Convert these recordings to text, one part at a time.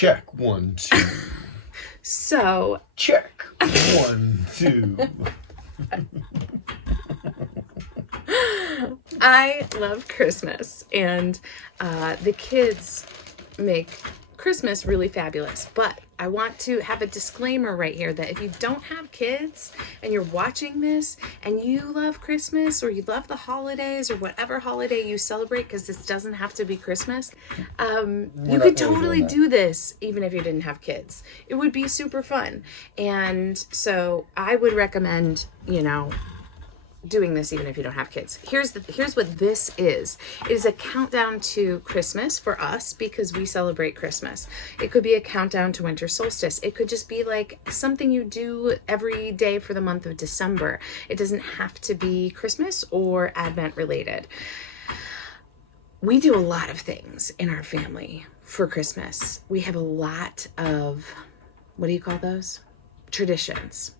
Check 1, 2. So. Check 1, 2. I love Christmas, and the kids make Christmas really fabulous. But I want to have a disclaimer right here that if you don't have kids and you're watching this and you love Christmas or you love the holidays or whatever holiday you celebrate, because this doesn't have to be Christmas, you could totally do this even if you didn't have kids. It would be super fun. And so I would recommend, doing this even if you don't have kids. Here's what this is. It is a countdown to Christmas for us because we celebrate Christmas. It could be a countdown to winter solstice. It could just be like something you do every day for the month of December. It doesn't have to be Christmas or Advent related. We do a lot of things in our family for Christmas. We have a lot of, what do you call those? Traditions.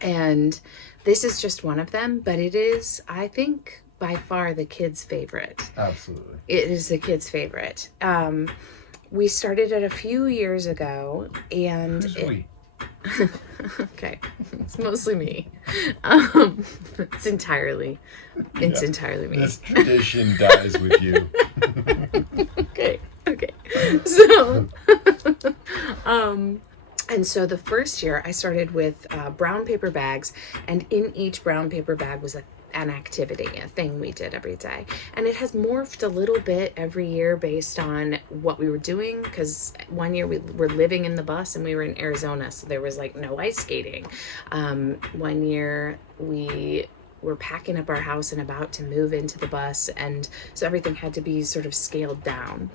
And this is just one of them, but it is, I think, by far the kids' favorite. Absolutely. It is the kids' favorite. We started it a few years ago, and Who's we? Okay, it's mostly me. It's entirely me. This tradition dies with you. Okay. So, and so the first year I started with brown paper bags, and in each brown paper bag was an activity, a thing we did every day. And it has morphed a little bit every year based on what we were doing, because one year we were living in the bus and we were in Arizona, so there was like no ice skating. One year we were packing up our house and about to move into the bus, and so everything had to be sort of scaled down.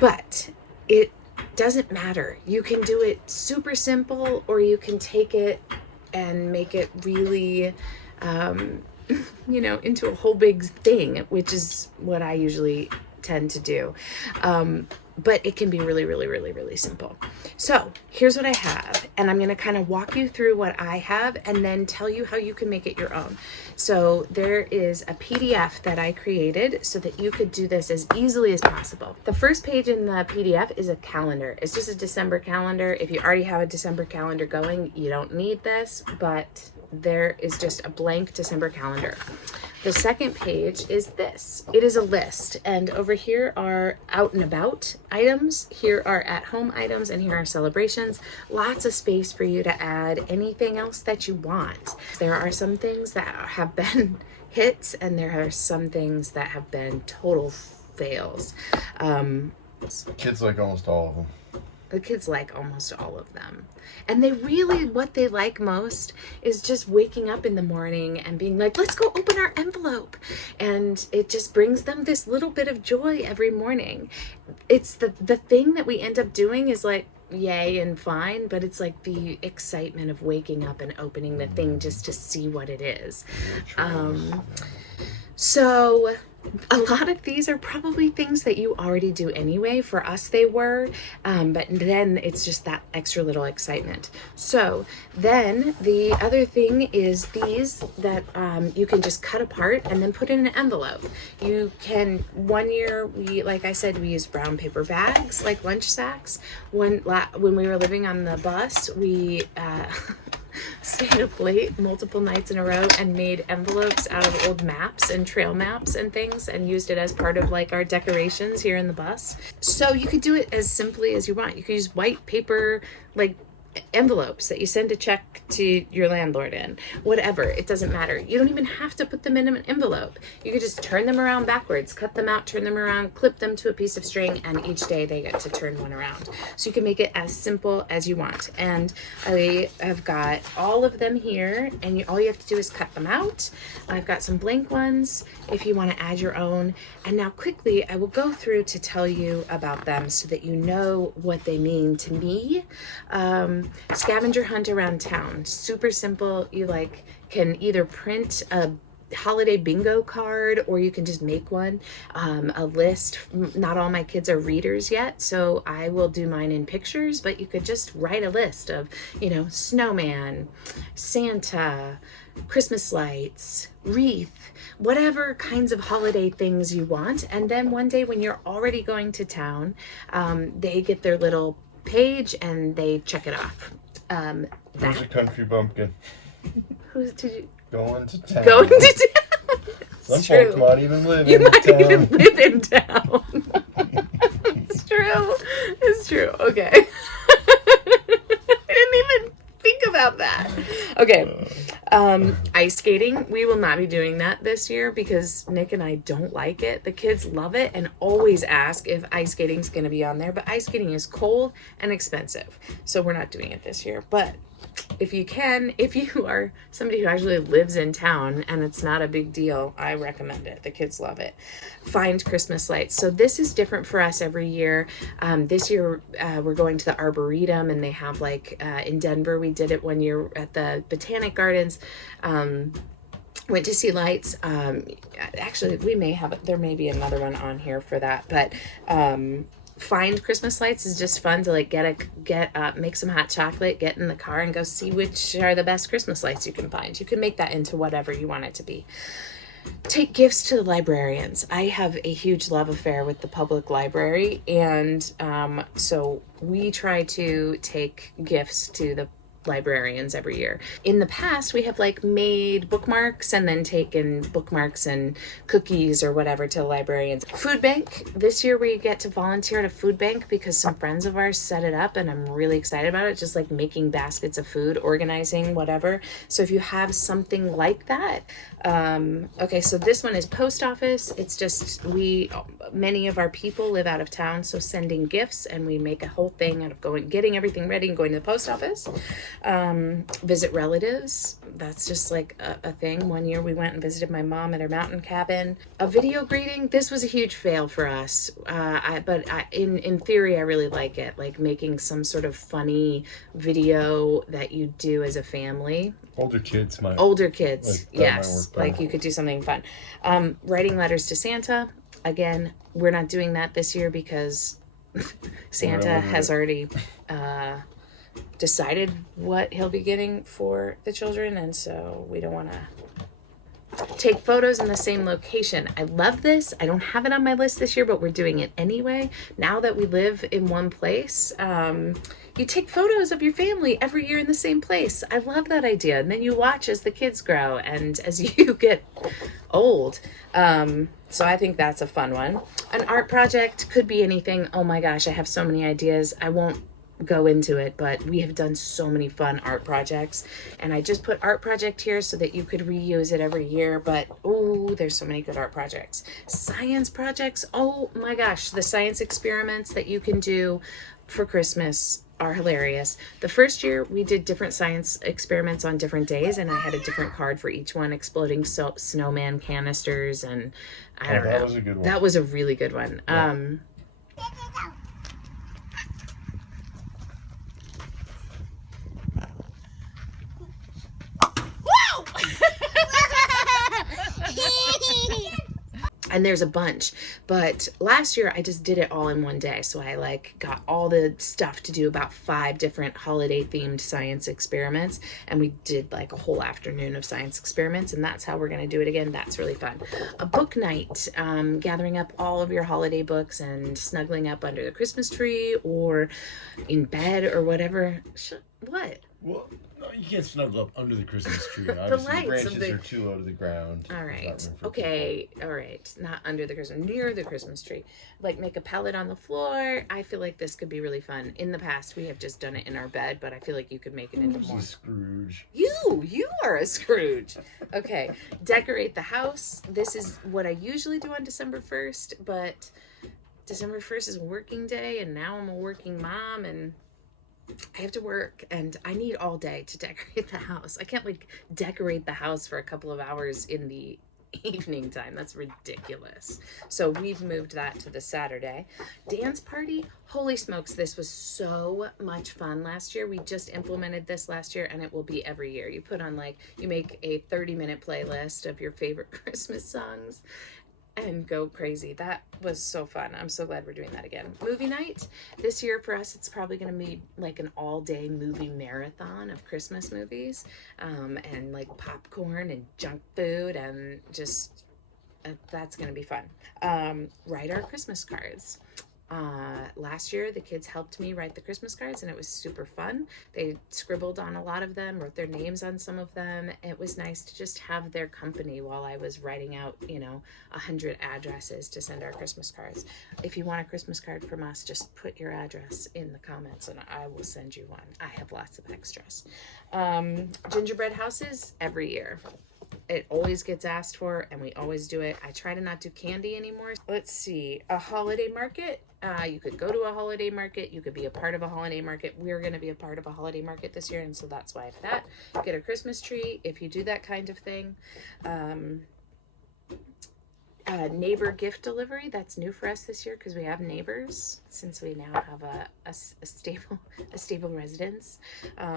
But it doesn't matter. You can do it super simple, or you can take it and make it really, into a whole big thing, which is what I usually tend to do. But it can be really, really, really, really simple. So here's what I have, and I'm going to kind of walk you through what I have and then tell you how you can make it your own. So there is a PDF that I created so that you could do this as easily as possible. The first page in the PDF is a calendar. It's just a December calendar. If you already have a December calendar going, you don't need this, but there is just a blank December calendar. The second page is this. It is a list, and over here are out and about items. Here are at home items, and here are celebrations. Lots of space for you to add anything else that you want. There are some things that have been hits, and there are some things that have been total fails. Kids like almost all of them. The kids like almost all of them. And what they like most is just waking up in the morning and being like, let's go open our envelope. And it just brings them this little bit of joy every morning. It's the thing that we end up doing is like, yay and fine, but it's like the excitement of waking up and opening the thing just to see what it is. So a lot of these are probably things that you already do anyway. For us, they were, but then it's just that extra little excitement. So then the other thing is these that you can just cut apart and then put in an envelope. You can, one year like I said, we used brown paper bags, like lunch sacks. When we were living on the bus, we stayed up late multiple nights in a row and made envelopes out of old maps and trail maps and things and used it as part of like our decorations here in the bus. So you could do it as simply as you want. You could use white paper, like envelopes that you send a check to your landlord in, whatever, it doesn't matter. You don't even have to put them in an envelope. You could just turn them around backwards, cut them out, turn them around, clip them to a piece of string, and each day they get to turn one around. So you can make it as simple as you want. And I have got all of them here, and all you have to do is cut them out. I've got some blank ones if you want to add your own. And now quickly I will go through to tell you about them so that you know what they mean to me. Scavenger Hunt around town. Super simple. You can either print a holiday bingo card, or you can just make one. A list. Not all my kids are readers yet, so I will do mine in pictures, but you could just write a list of, snowman, Santa, Christmas lights, wreath, whatever kinds of holiday things you want. And then one day when you're already going to town, they get their little page and they check it off. Who's a country bumpkin? Who's did you going to town? Going to town. Some folks might even live you in might town. even live in town. It's true. It's true. Okay. I didn't even think about that. Okay. Ice skating. We will not be doing that this year because Nick and I don't like it. The kids love it and always ask if ice skating is going to be on there. But ice skating is cold and expensive. So we're not doing it this year. But if you can, if you are somebody who actually lives in town and it's not a big deal, I recommend it. The kids love it. Find Christmas lights. So this is different for us every year. This year we're going to the Arboretum, and they have like in Denver, we did it one year at the Botanic Gardens. Went to see lights. Actually, we may have it. There may be another one on here for that, but Find Christmas lights is just fun to like make some hot chocolate, get in the car and go see which are the best Christmas lights you can find. You can make that into whatever you want it to be. Take gifts to the librarians. I have a huge love affair with the public library, and so we try to take gifts to the librarians every year. In the past, we have like made bookmarks and then taken bookmarks and cookies or whatever to the librarians. Food bank. This year we get to volunteer at a food bank because some friends of ours set it up, and I'm really excited about it. Just like making baskets of food, organizing, whatever. So if you have something like that, okay, so this one is post office. It's just many of our people live out of town, so sending gifts, and we make a whole thing out of getting everything ready and going to the post office. Visit relatives. That's just like a thing. One year we went and visited my mom at her mountain cabin. A video greeting. This was a huge fail for us. In theory, I really like it. Like making some sort of funny video that you do as a family. Older kids. Yes. Like you could do something fun. Writing letters to Santa. Again, we're not doing that this year because Santa has already decided what he'll be getting for the children, and so we don't want to take photos in the same location. I love this. I don't have it on my list this year, but we're doing it anyway. Now that we live in one place, you take photos of your family every year in the same place. I love that idea. And then you watch as the kids grow and as you get old. So I think that's a fun one. An art project could be anything. Oh my gosh, I have so many ideas. I won't go into it, but we have done so many fun art projects, and I just put art project here so that you could reuse it every year. But there's so many good art projects. Science projects, oh my gosh, the science experiments that you can do for Christmas are hilarious. The first year we did different science experiments on different days, and I had a different card for each one, exploding snowman canisters, and I don't know. That was a good one. That was a really good one. Yeah. And there's a bunch, but last year I just did it all in one day. So I like got all the stuff to do about 5 different holiday themed science experiments, and we did like a whole afternoon of science experiments, and that's how we're going to do it again. That's really fun. A book night, gathering up all of your holiday books and snuggling up under the Christmas tree or in bed or whatever. What? Well, no, you can't snuggle up under the Christmas tree. The Obviously, lights the branches of the- are too low to the ground. All There's right. not room for Okay. All right. Not under the Christmas, near the Christmas tree. Like make a pallet on the floor. I feel like this could be really fun. In the past, we have just done it in our bed, but I feel like you could make it into people. more. This is Scrooge. You are a Scrooge. Okay. Decorate the house. This is what I usually do on December 1st, but December 1st is a working day, and now I'm a working mom, and I have to work, and I need all day to decorate the house. I can't like decorate the house for a couple of hours in the evening time. That's ridiculous. So we've moved that to the Saturday. Dance party. Holy smokes, this was so much fun last year. We just implemented this last year, and it will be every year. You put on you make a 30-minute playlist of your favorite Christmas songs, and go crazy. That was so fun. I'm so glad we're doing that again. Movie night. This year for us, it's probably going to be like an all-day movie marathon of Christmas movies, and like popcorn and junk food and just that's going to be fun. Write our Christmas cards. Last year the kids helped me write the Christmas cards and it was super fun. They scribbled on a lot of them, wrote their names on some of them. It was nice to just have their company while I was writing out, 100 addresses to send our Christmas cards. If you want a Christmas card from us, just put your address in the comments and I will send you one. I have lots of extras. Gingerbread houses every year. It always gets asked for and we always do it. I try to not do candy anymore. Let's see, a holiday market. You could go to a holiday market. You could be a part of a holiday market. We're going to be a part of a holiday market this year. And so that's why for that, get a Christmas tree if you do that kind of thing. Neighbor gift delivery. That's new for us this year because we have neighbors since we now have a stable residence.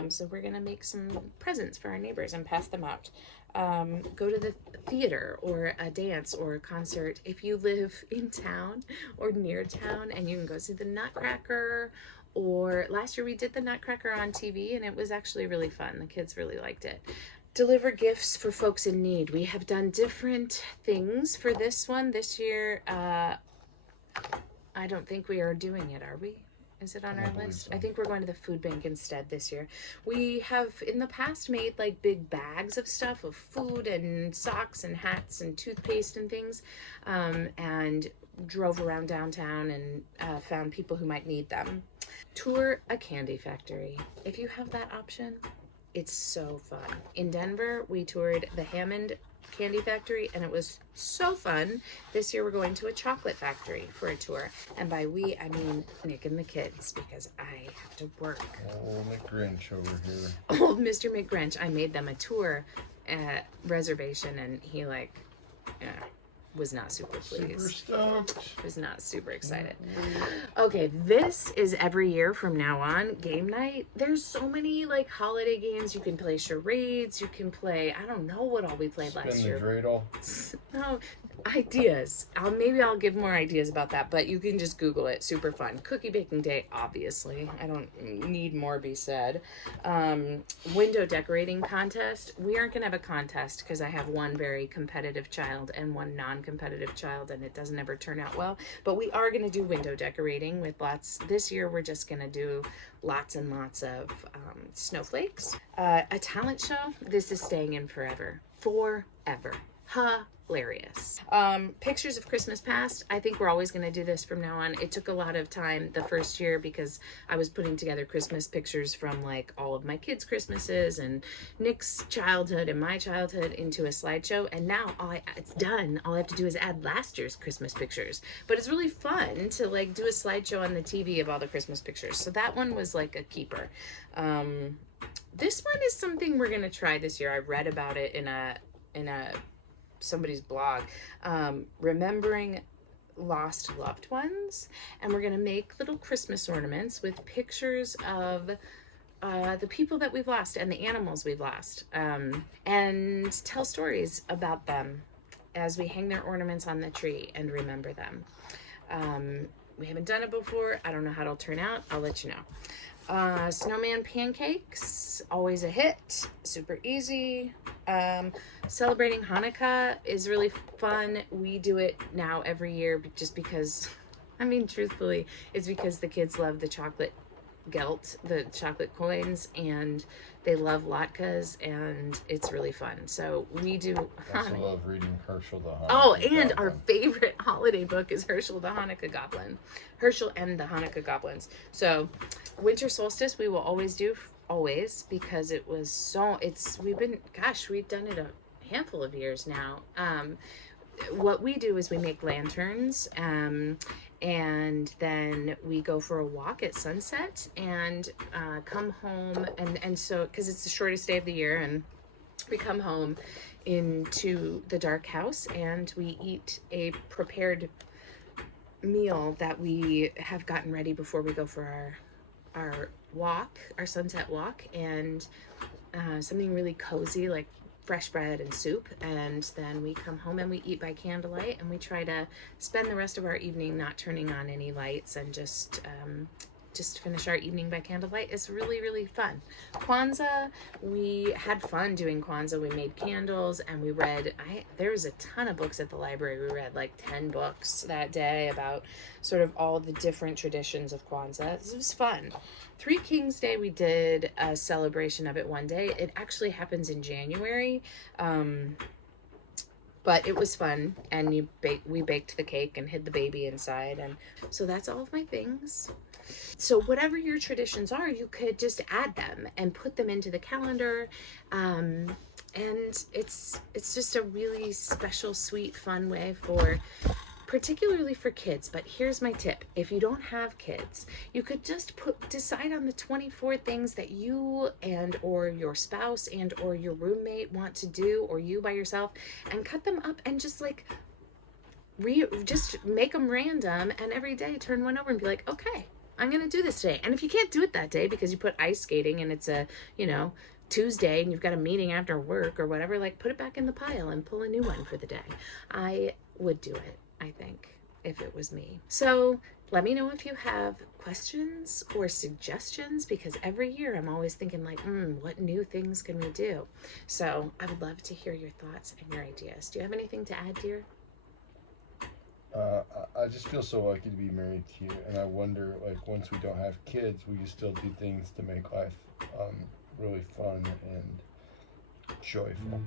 So we're going to make some presents for our neighbors and pass them out. Go to the theater or a dance or a concert if you live in town or near town, and you can go see the Nutcracker. Or last year we did the Nutcracker on TV and it was actually really fun. The kids really liked it. Deliver gifts for folks in need. We have done different things for this one. This year, I don't think we are doing it, are we? Is it on our list? So. I think we're going to the food bank instead this year. We have in the past made like big bags of stuff, of food and socks and hats and toothpaste and things, and drove around downtown and found people who might need them. Tour a candy factory. If you have that option, it's so fun. In Denver, we toured the Hammond Candy Factory and it was so fun. This year we're going to a chocolate factory for a tour. And by we, I mean Nick and the kids because I have to work. Old McGrinch over here. Old Mr. McGrinch. I made them a tour reservation and he was not super pleased. Super stoked. Was not super excited. Okay, this is every year from now on. Game night. There's so many like holiday games. You can play charades. You can play. I don't know what all we played last year. Spin the dreidel. No ideas. Maybe I'll give more ideas about that. But you can just Google it. Super fun. Cookie baking day. Obviously, I don't need more be said. Window decorating contest. We aren't gonna have a contest because I have one very competitive child and one non-competitive child and it doesn't ever turn out well, but we are going to do window decorating with lots. This year we're just going to do lots and lots of snowflakes. A talent show. This is staying in forever hilarious. Pictures of Christmas past. I think we're always going to do this from now on. It took a lot of time the first year because I was putting together Christmas pictures from like all of my kids' Christmases and Nick's childhood and my childhood into a slideshow. And now it's done. All I have to do is add last year's Christmas pictures. But it's really fun to like do a slideshow on the TV of all the Christmas pictures. So that one was like a keeper. This one is something we're going to try this year. I read about it in a somebody's blog, remembering lost loved ones, and we're going to make little Christmas ornaments with pictures of the people that we've lost and the animals we've lost, and tell stories about them as we hang their ornaments on the tree and remember them. We haven't done it before. I don't know how it'll turn out. I'll let you know. Snowman pancakes, always a hit, super easy. Celebrating Hanukkah is really fun. We do it now every year just because, truthfully, it's because the kids love the chocolate gelt, the chocolate coins, and they love latkes, and it's really fun. So we do. I also love reading Herschel the Hanukkah. Oh, and our favorite holiday book is Herschel the Hanukkah Goblin. Herschel and the Hanukkah Goblins. So winter solstice we will always do, because it was so, we've done it a handful of years now. What we do is we make lanterns, and then we go for a walk at sunset and come home, and so because it's the shortest day of the year, and we come home into the dark house and we eat a prepared meal that we have gotten ready before we go for our walk, our sunset walk, and something really cozy like fresh bread and soup, and then we come home and we eat by candlelight, and we try to spend the rest of our evening not turning on any lights and just finish our evening by candlelight. It's really, really fun. Kwanzaa, we had fun doing Kwanzaa. We made candles and we read, there was a ton of books at the library. We read like 10 books that day about sort of all the different traditions of Kwanzaa. It was fun. Three Kings Day, we did a celebration of it one day. It actually happens in January. But it was fun, and we baked the cake and hid the baby inside, and so that's all of my things. So whatever your traditions are, you could just add them and put them into the calendar, and it's just a really special, sweet, fun way particularly for kids. But here's my tip: if you don't have kids, you could just decide on the 24 things that you and or your spouse and or your roommate want to do, or you by yourself, and cut them up and just like just make them random, and every day turn one over and be like, okay, I'm gonna do this today. And if you can't do it that day because you put ice skating and it's a Tuesday and you've got a meeting after work or whatever, like put it back in the pile and pull a new one for the day. I would do it, I think, if it was me. So let me know if you have questions or suggestions, because every year I'm always thinking like, what new things can we do? So I would love to hear your thoughts and your ideas. Do you have anything to add, dear? I just feel so lucky to be married to you, and I wonder, like, once we don't have kids, we can still do things to make life really fun and joyful.